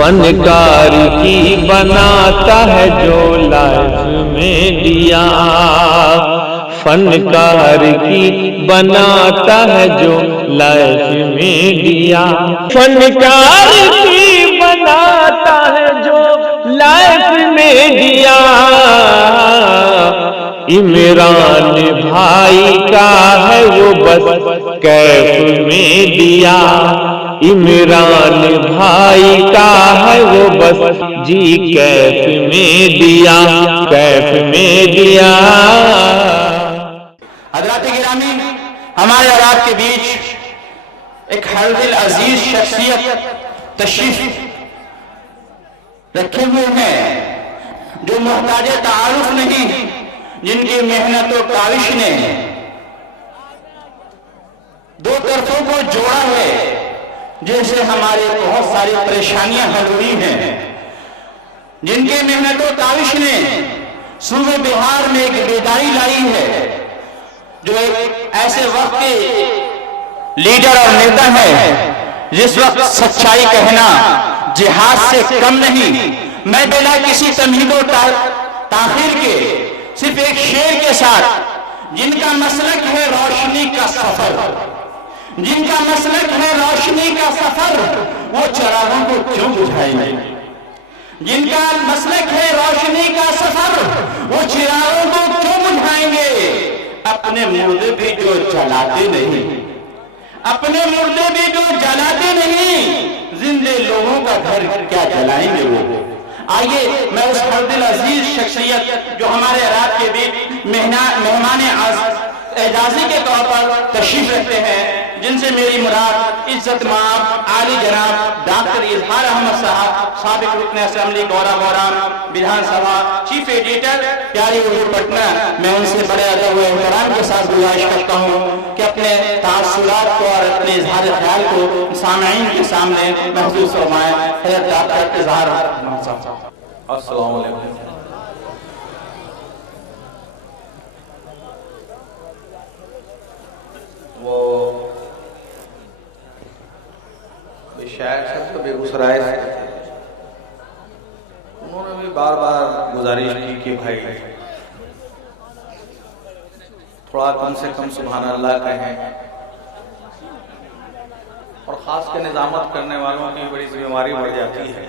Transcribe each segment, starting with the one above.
फनकार की बनाता है जो लाइफ में दिया, फनकार की बनाता है जो लाइफ में दिया, फनकार की बनाता है जो लाइफ में दिया। इमरान भाई का है वो बस कैफ में दिया, इमरान भाई का है वो बस जी कैफ में दिया, कैफ में दिया। हज़रात गिरामी, हमारे और आपके बीच एक हरदिल अजीज शख्सियत तशरीफ रखे हुए हैं जो मोहताज तारुफ नहीं, जिनकी मेहनत और काविश ने दो तरफों को जोड़ा है, जैसे हमारे बहुत सारी परेशानियां हल हुई हैं, जिनके मेहनत और काविश ने सूबे बिहार में एक बेदारी लाई है, जो एक ऐसे वक्त के लीडर और नेता है जिस वक्त सच्चाई कहना जिहाद से कम नहीं। मैं बिना किसी तमहीद और ताखीर के सिर्फ एक शेर के साथ, जिनका मसलक है रोशनी का सफर, जिनका मसलक है रोशनी का सफर, वो चरागों को क्यों बुझाएंगे? जिनका मसलक है रोशनी का सफर, वो चिरागों को क्यों बुझाएंगे? अपने मुर्दे भी जो जलाते नहीं, अपने मुर्दे भी जो जलाते नहीं, जिंदे लोगों का घर क्या जलाएंगे वो? आइए मैं उस हरदिल अजीज शख्सियत जो हमारे रात के बीच मेहमान एजाजी के तौर पर तशरीफ रखते हैं, जिनसे मेरी मुराद इज्जत माब आली जनाब डॉक्टर इजहार अहमद साहब, साबिक रुकन असेंबली गौराम विधानसभा, चीफ एडिटर प्यारी उर्दू पटना, मैं उनसे बड़े अदब व एहतराम के साथ गुजारिश करता हूँ कि अपने तासुरात को और अपने इजहार ख्याल को सामईन के सामने महसूस फरमाएं। डॉक्टर इजहार अहमद साहब। अस्सलाम वालेकुम। वो शायद सब तो बेगूसराय से थे, उन्होंने भी बार बार गुजारिश की कि भाई थोड़ा कम से कम सुभान अल्लाह कहें, और खास कर निजामत करने वालों की बड़ी जिम्मेवारी बढ़ जाती है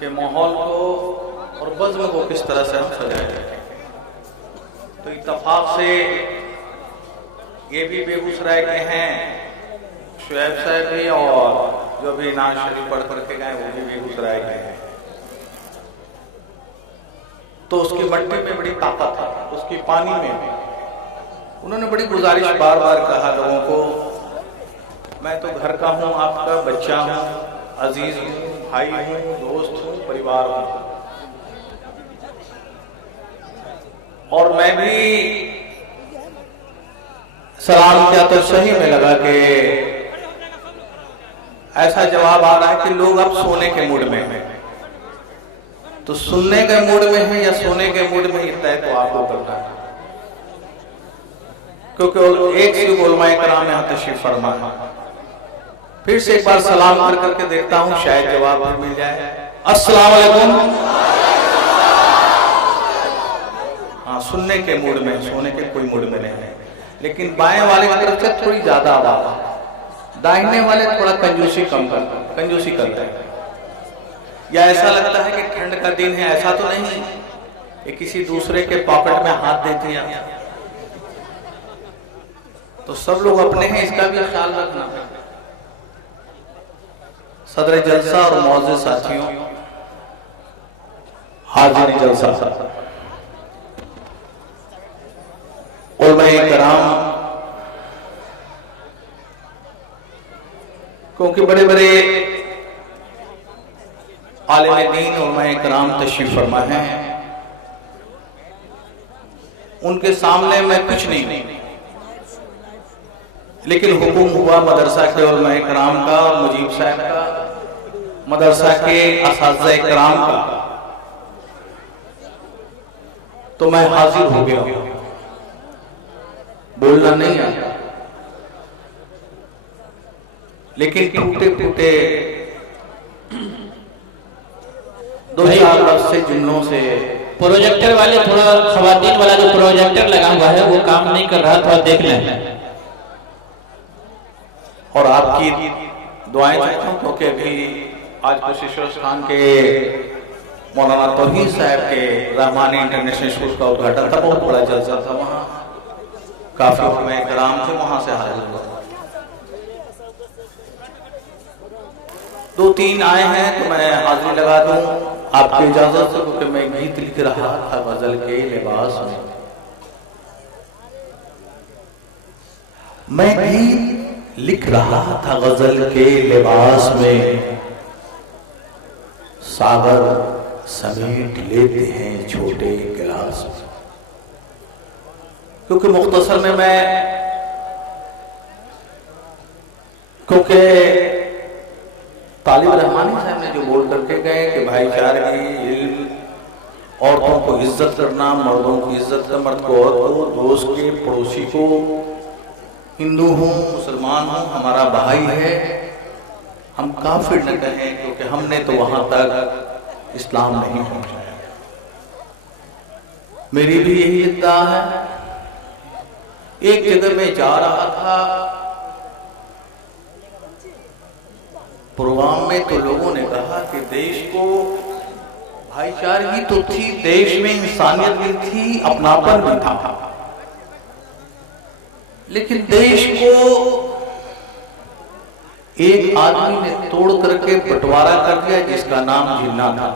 कि माहौल को और बज़्म को किस तरह से हम सजाएं। तो इत्तफाक से ये भी बेगूसराय के हैं, शुएब साहब भी, और जो भी नाज शरीफ पढ़ करके गए वो भी बेगूसराय के हैं। तो उसकी मट्टी में बड़ी ताकत है, उसकी पानी में भी। उन्होंने बड़ी गुजारिश बार बार कहा लोगों को, मैं तो घर का हूँ, आपका बच्चा हूँ, अजीज हूँ, भाई हूँ, दोस्त हूँ, परिवार हूँ, और मैं भी सलाम किया तो सही में लगा कि ऐसा जवाब आ रहा है कि लोग अब सोने के मूड में हैं। तो सुनने के मूड में है या सोने के मूड में, तय तो आपको करना है, क्योंकि एक से उलमाए कराम यहाँ तशरीफ फरमा है। फिर से एक बार सलाम कर करके देखता हूँ, शायद जवाब भी मिल जाए। अस्सलाम वालेकुम। हाँ, सुनने के मूड में, सोने के कोई मूड में नहीं है। लेकिन बाएं वाले की तरफ से थोड़ी ज्यादा आवाज, दाहिने वाले थोड़ा कंजूसी करते हैं। या ऐसा लगता है कि ठंड का दिन है, ऐसा तो नहीं कि किसी दूसरे के पॉकेट में हाथ देते हैं। तो सब लोग अपने हैं, इसका भी ख्याल रखना। सदर जलसा और मौजूद साथियों, हाजिर जलसा, उलमाए कराम, क्योंकि बड़े बड़े आलिम दीन उलमाए कराम तशरीफ फरमा है, उनके सामने मैं कुछ नहीं, लेकिन हुकुम हुआ मदरसा के उलमाए कराम का, मुजीब साहब का, मदरसा के असातिज़ा कराम का, तो मैं हाजिर हो गया हूं। बोलना नहीं आता, लेकिन टूटे टूटे दो चार लफ्ज़ से जुमलों से। प्रोजेक्टर वाले थोड़ा खवातीन वाला जो प्रोजेक्टर लगा हुआ है वो काम नहीं कर रहा, थोड़ा देख लें। और आपकी दुआएं चाहता हूँ क्योंकि अभी आज कुशेश्वर स्थान के मौलाना तौहीद साहब के रहमानी इंटरनेशनल स्कूल का उद्घाटन था, बहुत बड़ा जलसा था, वहाँ काफी उलमा कराम थे, वहां से हाजिर हुआ। 2-3 आए हैं तो मैं हाजिरी लगा दूं आपकी इजाजत से, क्योंकि मैं गीत लिख रहा था गजल के लिबास में। मैं गीत लिख रहा था गजल के लिबास में, सागर समेट लेते हैं छोटे गिलास में। क्योंकि मुख्तसर में मैं क्योंकि तालिब रहमानी साहब ने जो बोल करके गए कि भाईचारगी, इल्म, औरतों को इज्जत करना, मर्दों की इज्जत करना, मर्द को औरत को, दोस्त के पड़ोसी को, हिंदू हूँ मुसलमान हूँ हमारा भाई है, हम काफिर न कहें क्योंकि हमने तो वहां तक इस्लाम नहीं पहुंचाया। मेरी भी यही इद्दा है। एक जगह में जा रहा था प्रोग्राम में, तो लोगों ने कहा कि देश को भाईचारगी तो थी, देश में इंसानियत भी थी, अपनापन भी था, लेकिन देश को एक आदमी ने तोड़ करके बंटवारा कर दिया जिसका नाम जिन्ना था।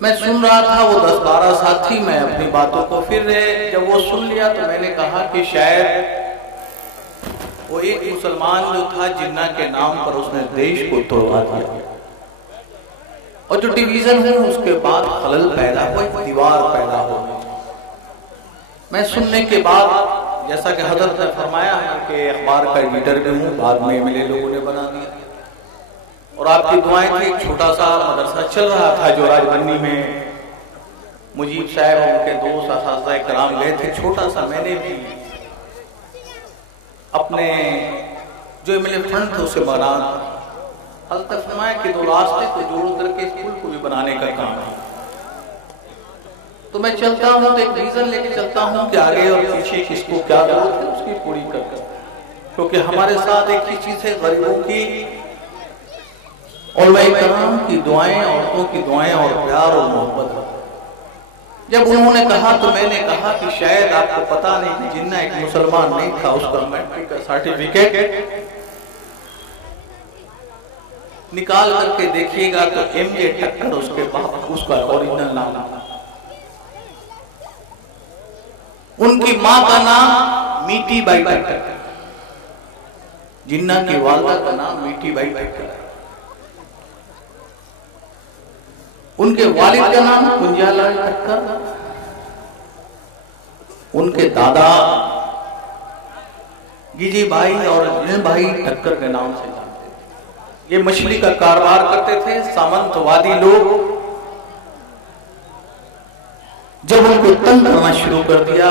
मैं सुन रहा था, वो 10-12 साथी, मैं अपनी बातों को फिर जब वो सुन लिया तो मैंने कहा कि शायद वो एक मुसलमान जो था जिन्ना के नाम पर उसने देश को तोड़वा दिया, और जो डिवीजन है उसके बाद खलल पैदा हुआ, दीवार पैदा हो गई। मैं सुनने के बाद, जैसा कि हजरत ने फरमाया है कि अखबार का एडिटर भी हूँ, बाद में एमएलए लोगों ने बना दिया, और आपकी दुआएं थी। एक छोटा सा मदरसा चल रहा था जो राजबन्नी में, मुजीब साहब उनके दोस्त असातिज़ा कराम गए थे, छोटा सा। मैंने भी अपने जो एमएलए फंड थे उसे बना, हजरत फरमाया कि 2 रास्ते को जोड़ करके स्कूल को भी बनाने का काम है। तो मैं चलता हूँ तो एक रीजन लेके चलता हूँ कि आगे और पीछे किसको क्या जरूरत है उसकी पूरी कर, क्योंकि हमारे साथ एक ही चीज है, गरीबों की और कराम की दुआएं, औरतों की दुआएं और प्यार और मोहब्बत। जब उन्होंने कहा तो मैंने कहा कि शायद आपको पता नहीं कि जिन्ना एक मुसलमान नहीं था, उसका मैट्रिक का सर्टिफिकेट निकाल करके देखिएगा तो एमजे टक्कर उसके पास उसका ओरिजिनल नाम। उनकी मां का नाम मीठी बाई टक्कर, जिन्ना की वालदा का नाम मीठी बाई टक्कर, उनके वालिद का नाम कुंजालाल टक्कर, उनके दादा गिजी भाई और जिन भाई टक्कर के नाम से जानते थे। ये मछली का कारोबार करते थे। सामंतवादी लोग जब उनको तंग करना शुरू कर दिया,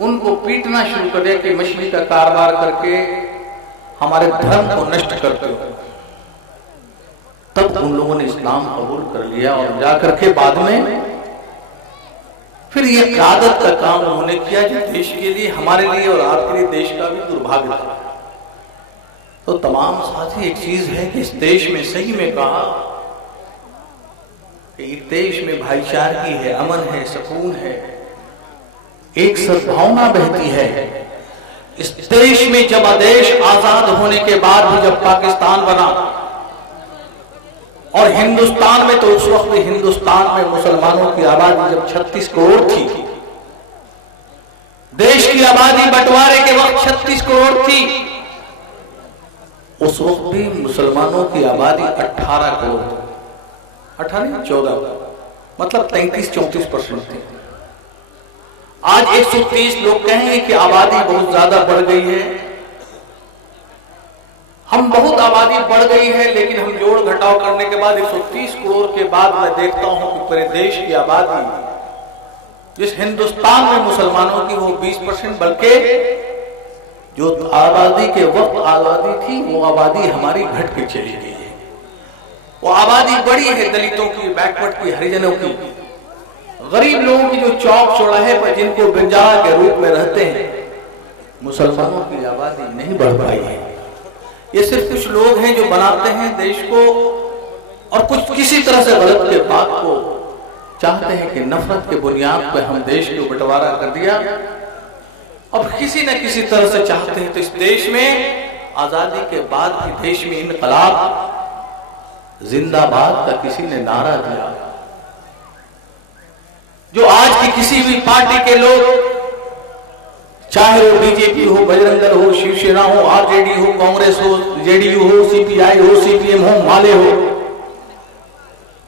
उनको पीटना शुरू कर दिया कि मछली का कारोबार करके हमारे धर्म को नष्ट करते हो, तब उन लोगों ने इस्लाम कबूल कर लिया और जाकर के बाद में फिर ये क़यादत का काम उन्होंने किया जो देश के लिए, हमारे लिए और आपके लिए देश का भी दुर्भाग्य था। तो तमाम साथी, एक चीज है कि इस देश में सही में कहा कि इस देश में भाईचारगी है, अमन है, सुकून है, एक सद्भावना बहती है। इस देश में जब देश आजाद होने के बाद भी जब पाकिस्तान बना और हिंदुस्तान में, तो उस वक्त हिंदुस्तान में मुसलमानों की आबादी जब 36 करोड़ थी, देश की आबादी बंटवारे के वक्त 36 करोड़ थी, उस वक्त भी मुसलमानों की आबादी 18 करोड़ थी, 18 14, मतलब 33-34% थी। आज 130 लोग कहेंगे कि आबादी बहुत ज्यादा बढ़ गई है। हम बहुत आबादी बढ़ गई है, लेकिन हम जोड़ घटाव करने के बाद 130 करोड़ के बाद मैं देखता हूं कि पूरे देश की आबादी जिस हिंदुस्तान में मुसलमानों की वो 20%, बल्कि जो आबादी के वक्त आबादी थी वो आबादी हमारी घट के चली गई है। वो आबादी बड़ी है दलितों की, बैकवर्ड की, हरिजनों की, गरीब लोगों की जो चौक चौराहे पर जिनको बिरजा के रूप में रहते हैं, मुसलमानों की आबादी नहीं बढ़ पाई है। ये सिर्फ कुछ लोग हैं जो बनाते हैं देश को, और कुछ किसी तरह से गलत के बात को चाहते हैं कि नफरत के बुनियाद पर हम देश को बंटवारा कर दिया। अब किसी न किसी तरह से चाहते हैं तो इस देश में आजादी के बाद भी देश में इनकलाब जिंदाबाद का किसी ने नारा दिया। जो आज की किसी भी पार्टी के लोग, चाहे वो बीजेपी हो, बजरंग दल हो, शिवसेना हो, आरजेडी हो, कांग्रेस हो, जेडीयू हो, सीपीआई हो, सीपीएम हो, माले हो,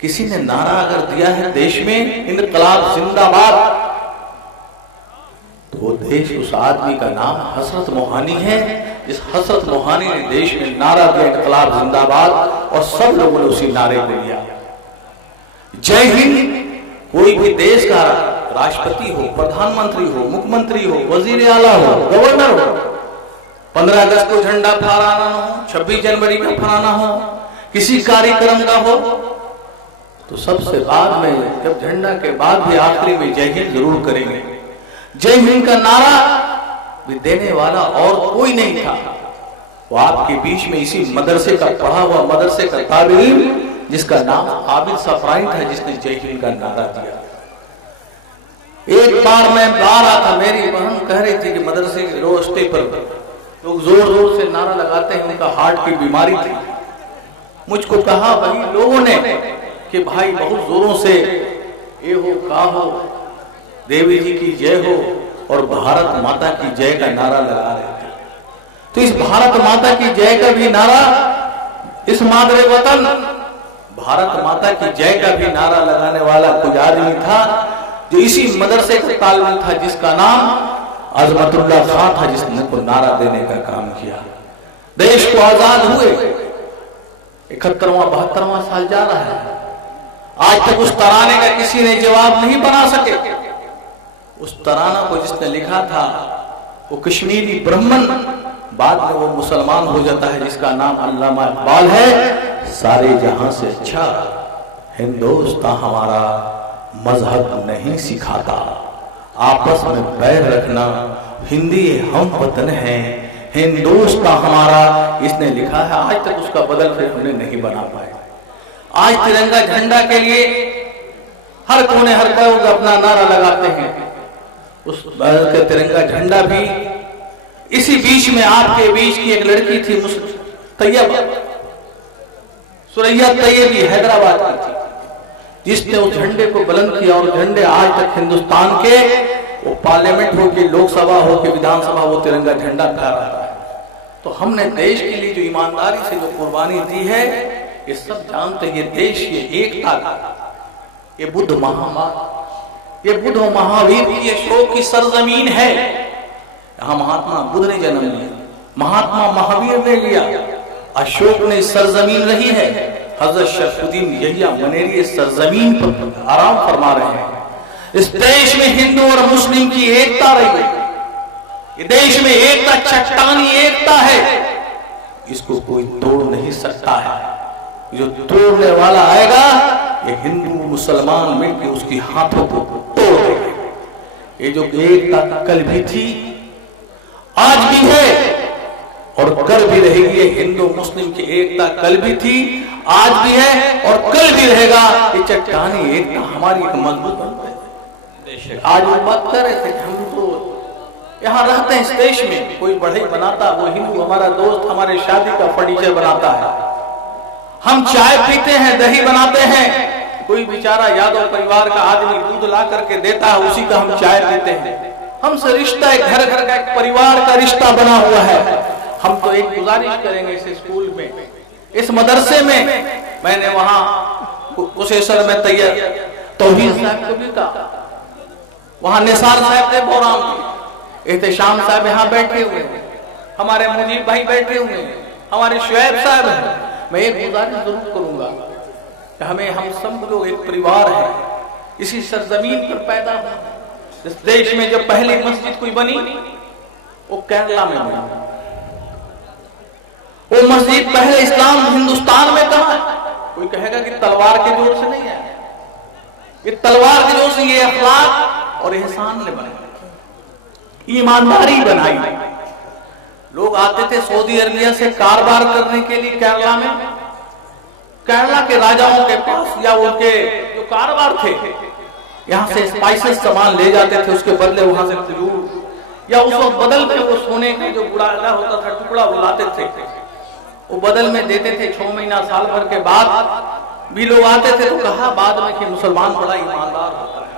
किसी ने नारा अगर दिया है देश में इनकलाब जिंदाबाद, तो वो देश उस आदमी का नाम हसरत मोहानी है। जिस हसरत मोहानी ने देश में नारा दिया इनकलाब जिंदाबाद, और सब लोगों ने उसी नारे को लिया। जय हिंद कोई भी देश का राष्ट्रपति हो, प्रधानमंत्री हो, मुख्यमंत्री हो, वजीर आला हो, गवर्नर हो, 15 अगस्त को झंडा फहराना हो, 26 जनवरी का फहराना हो, किसी कार्यक्रम का हो, तो सबसे बाद में जब झंडा के बाद भी आखिरी में जय हिंद जरूर करेंगे। जय हिंद का नारा भी देने वाला और कोई नहीं था। वो आपके बीच में इसी मदरसे का पढ़ा हुआ मदरसे का तालीम, जिसका नाम आबिद सफराइन था, जिसने जय हिंद का नारा दिया। एक बार मैं आ रहा था, मेरी बहन कह रही थी कि मदरसे के रोस्ते पर लोग जोर जोर से नारा लगाते हैं, उनका हार्ट की बीमारी थी। मुझको कहा भाई लोगों ने कि भाई बहुत जोरों से ये हो का हो, देवी जी की जय हो और भारत माता की जय का नारा लगा रहे थे। तो इस भारत माता की जय का भी नारा, इस मादरे वतन भारत माता की जय का भी नारा लगाने वाला कोई आदमी था, जो इसी मदरसे का तालिम था, जिसका नाम अजमतुल्लाह खान था, जिसने को नारा देने का काम किया। देश को आजाद हुए 71वां 72वां साल जा रहा है, आज तक उस तराने का किसी ने जवाब नहीं बना सके। उस तराना को जिसने लिखा था वो कश्मीरी ब्राह्मण, बाद में वो मुसलमान हो जाता है, जिसका नाम अल्लामा इकबाल है। सारे जहां से अच्छा हिंदुस्तान हमारा मजहब नहीं सिखाता, आपस में बैर रखना, हिंदी हम वतन हैं, हिंदुस्तान हमारा, इसने लिखा है। आज तक उसका बदल फिर हमने नहीं बना पाए। आज तिरंगा झंडा के लिए हर कोने हर लोग अपना नारा लगाते हैं। उस तिरंगा झंडा भी इसी बीच में आपके बीच की एक लड़की थी तैयबा, सुरैया तैयबी, हैदराबाद की थी, जिसने उस झंडे को बुलंद किया। और झंडे आज तक हिंदुस्तान के, वो पार्लियामेंट हो कि लोकसभा हो कि विधानसभा, वो तिरंगा झंडा फहरा रहा है। तो हमने देश के लिए जो ईमानदारी से जो कुर्बानी दी है, ये सब जानते हैं। ये देश, ये एकता, ये बुद्ध महावीर की अशोक की सरजमीन है। यहाँ महात्मा बुद्ध ने जन्म लिया, महात्मा महावीर ने लिया, अशोक ने सरजमीन रही है। हजरत शरफुद्दीन यहिया मनेरी इस सरजमीन पर आराम फरमा रहे हैं। इस देश में हिंदू और मुस्लिम की एकता रही है। ये देश में एकता चट्टानी एकता है, इसको कोई तोड़ नहीं सकता है। जो तोड़ने वाला आएगा, ये हिंदू मुसलमान मिलकर उसकी हाथों को तोड़ देंगे। ये जो एकता कल भी थी, आज भी है और कल भी रहेगी। ये हिंदू मुस्लिम की एकता कल भी थी, आज भी है और कल भी रहेगा। ये चट्टानी एकता हमारी एक मजबूत बन गई। आज वो बात कर रहे थे कि हम तो यहाँ रहते हैं इस देश में, कोई बढ़ई बनाता, वो हिंदू हमारा दोस्त हमारे शादी का फर्नीचर बनाता है। हम चाय पीते हैं, दही बनाते हैं, कोई बेचारा यादव परिवार का आदमी दूध ला करके देता है, उसी का हम चाय पीते हैं। हमसे रिश्ता एक घर घर का, एक परिवार का रिश्ता बना हुआ है। हम तो एक गुजारिश करेंगे इस स्कूल में, इस मदरसे में, मैंने वहां कुशेश्वर में तौहीद साहब को भी कहा, वहां निसार साहब थे बोराम के, एहतेशाम साहब यहाँ बैठे हुए हैं, हमारे मुजीब भाई बैठे हुए हैं, हमारे शुएब साहब हैं। मैं एक गुजारिश जरूर करूंगा कि हम सब लोग एक परिवार है, इसी सरजमीन पर पैदा हुए। इस देश में जब पहली मस्जिद कोई बनी, वो केरला में बनी। वो मस्जिद पहले इस्लाम हिंदुस्तान में कहा, कोई कहेगा कि तलवार के जोर से नहीं आया, ये तलवार के जोर से ये अखलाक और एहसान ने बनाया, ईमानदारी बनाई। लोग आते थे सऊदी अरबिया से कारोबार करने के लिए केरला में, केरला के राजाओं के पास या उनके जो कारोबार थे, यहाँ से स्पाइसेस सामान ले जाते थे, उसके बदले वहां से खजूर या उस वक्त बदल के वो सोने का जो बुरादा होता था टुकड़ा वो लाते थे, वो बदल में देते थे। 6 महीना साल भर के बाद भी लोग आते थे तो कहा बाद में कि मुसलमान बड़ा ईमानदार होता है।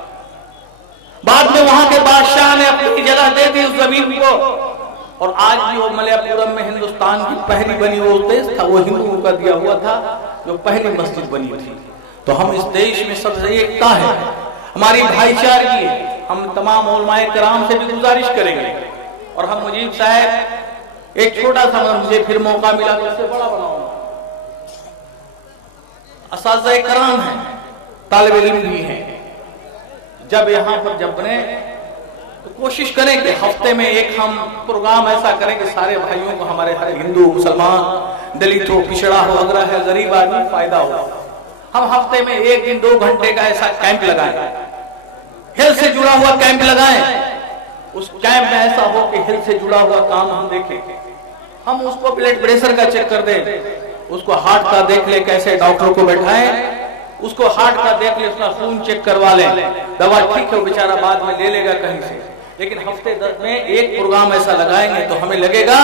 बाद में वहां के बादशाह ने अपनी जगह दे दी उस जमीन को, और आज भी वो मलयापुरम में हिंदुस्तान की पहली बनी वो देश था, वो हिंदुओं का दिया हुआ था, जो पहली मस्जिद बनी थी। तो हम इस देश में सबसे एकता है, हमारी भाईचारगी है। हम तमाम उलमाए कराम से भी गुजारिश करेंगे, और हम मुजीब साहब एक छोटा सा, मुझे फिर मौका मिला तो उससे बड़ा बनाऊंगा। असातिज़ा कराम है, तालिब इल्म भी है, जब यहाँ पर जब बने तो कोशिश करें कि हफ्ते में एक हम प्रोग्राम ऐसा करें कि सारे भाइयों को, हमारे हर हिंदू मुसलमान दलित हो पिछड़ा हो अगरा है गरीब आदमी फायदा हो। हम हफ्ते में 1 दिन 2 घंटे का ऐसा कैंप लगाएं, हेल्थ से जुड़ा हुआ कैंप लगाएं। उस कैंप में ऐसा हो कि हेल्थ से जुड़ा हुआ काम हम देखें, हम उसको ब्लड प्रेशर का चेक कर दें, उसको हार्ट का देख ले, कैसे डॉक्टर को बैठाएं, उसको हार्ट का देख ले, उसका खून चेक करवा लें, दवा ठीक है वो बेचारा बाद में ले लेगा कहीं से। लेकिन हफ्ते में एक प्रोग्राम ऐसा लगाएंगे तो हमें लगेगा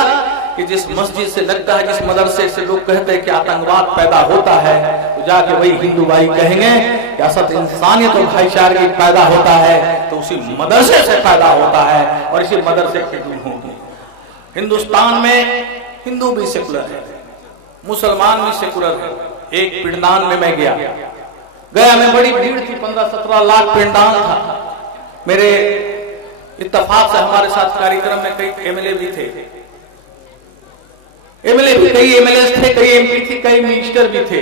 कि जिस मस्जिद से लगता है, जिस मदरसे से लोग कहते हैं कि आतंकवाद पैदा होता है, तो जाके वही हिंदू भाई कहेंगे कि असद इंसानियत और भाईचारगी पैदा होता है तो उसी मदरसे से पैदा होता है, और इसी मदरसे के दूर होंगे। हिंदुस्तान में हिंदू भी सेकुलर है, मुसलमान भी सेकुलर है। एक पिंडदान में मैं गया में बड़ी भीड़ थी, 15-17 लाख पिंडदान था। मेरे इत्तेफाक से हमारे साथ कार्यक्रम में कई एमएलए भी थे, कई एमएलए थे, कई एमपी थे, कई मिनिस्टर भी थे।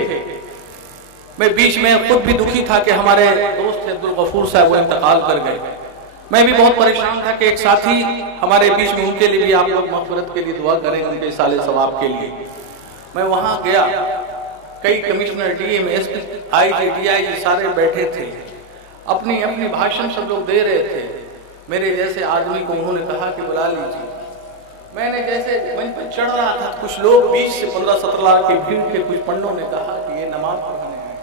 मैं बीच में खुद भी दुखी था कि हमारे दोस्त अब्दुल गफूर साहब वो इंतकाल कर गए। मैं भी बहुत परेशान था कि एक साथी हमारे बीच में, उनके लिए भी आप लोग मग़फ़िरत के लिए दुआ करेंगे, उनके साले सवाब के लिए। मैं वहां गया, कई commissioner, DM, SP, IG, DIG सारे बैठे थे, अपनी अपनी भाषण सब लोग दे रहे थे। मेरे जैसे आदमी को उन्होंने कहा कि बुला लीजिए। मैंने जैसे मंच पर चढ़ रहा था, कुछ लोग 20 से 15-17 लाख की भीड़ के कुछ पंडों ने कहा कि ये नमाज पढ़ने आए।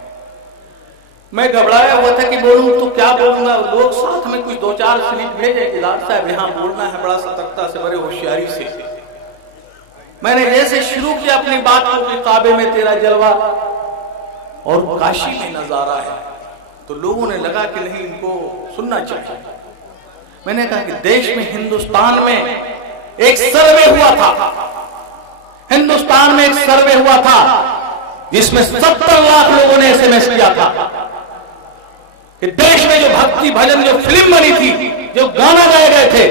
मैं घबराया हुआ था कि बोलूं तो क्या बोलूंगा। लोग साथ में कुछ 2-4 स्लिप भेजे कि डॉक्टर साहब यहाँ बोलना है, बड़ा सतर्कता से, बड़े होशियारी से। मैंने जैसे शुरू किया अपनी बात को कि काबे में तेरा जलवा और काशी में नजारा है, तो लोगों ने लगा कि नहीं, इनको सुनना चाहिए। मैंने कहा कि देश में, हिंदुस्तान में एक सर्वे हुआ था, हिंदुस्तान में एक सर्वे हुआ था जिसमें 70 लाख लोगों ने एसएमएस किया था कि देश में जो भक्ति भजन, जो फिल्म बनी थी, जो गाना गाए गए थे,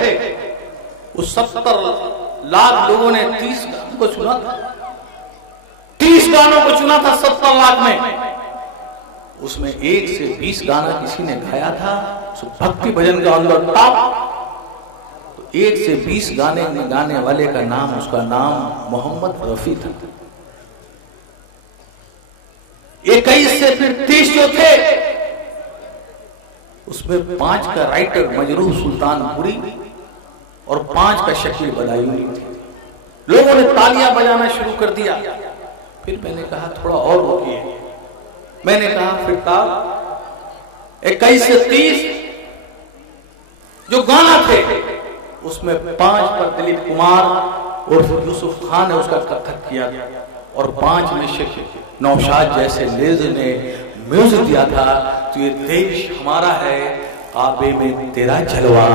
उस 70 लाख लोगों ने 30 गानों को सुना था। 30 गानों को चुना था 70 लाख में। उसमें 1 से 20 गाना किसी ने गाया था, भक्ति भजन का अंदर टॉप। तो 1 से 20 गाने में गाने वाले का नाम, उसका नाम मोहम्मद रफी था। 21 से फिर 30 जो थे, उसमें 5 का राइटर मजरूह सुल्तानपुरी और 5 का शकील बदायूनी थे। लोगों ने तालियां बजाना शुरू कर दिया। फिर मैंने कहा थोड़ा और रुकिए। मैंने कहा फिर तब 21 से 30 जो गाना थे, उसमें 5 पर दिलीप कुमार और यूसुफ खान ने उसका कथक किया, और 5 में शेख नौशाद जैसे लेज़ ने म्यूजिक दिया था। तो ये देश हमारा है, काबे में तेरा जलवा,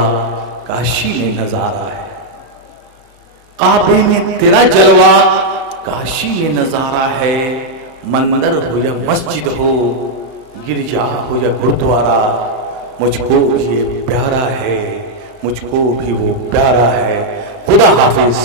काशी में नजारा है। काबे में तेरा जलवा, काशी में नजारा है। मंदिर हो या मस्जिद हो, गिरजा हो या गुरुद्वारा, मुझको ये प्यारा है, मुझको भी वो प्यारा है। खुदा हाफिज़।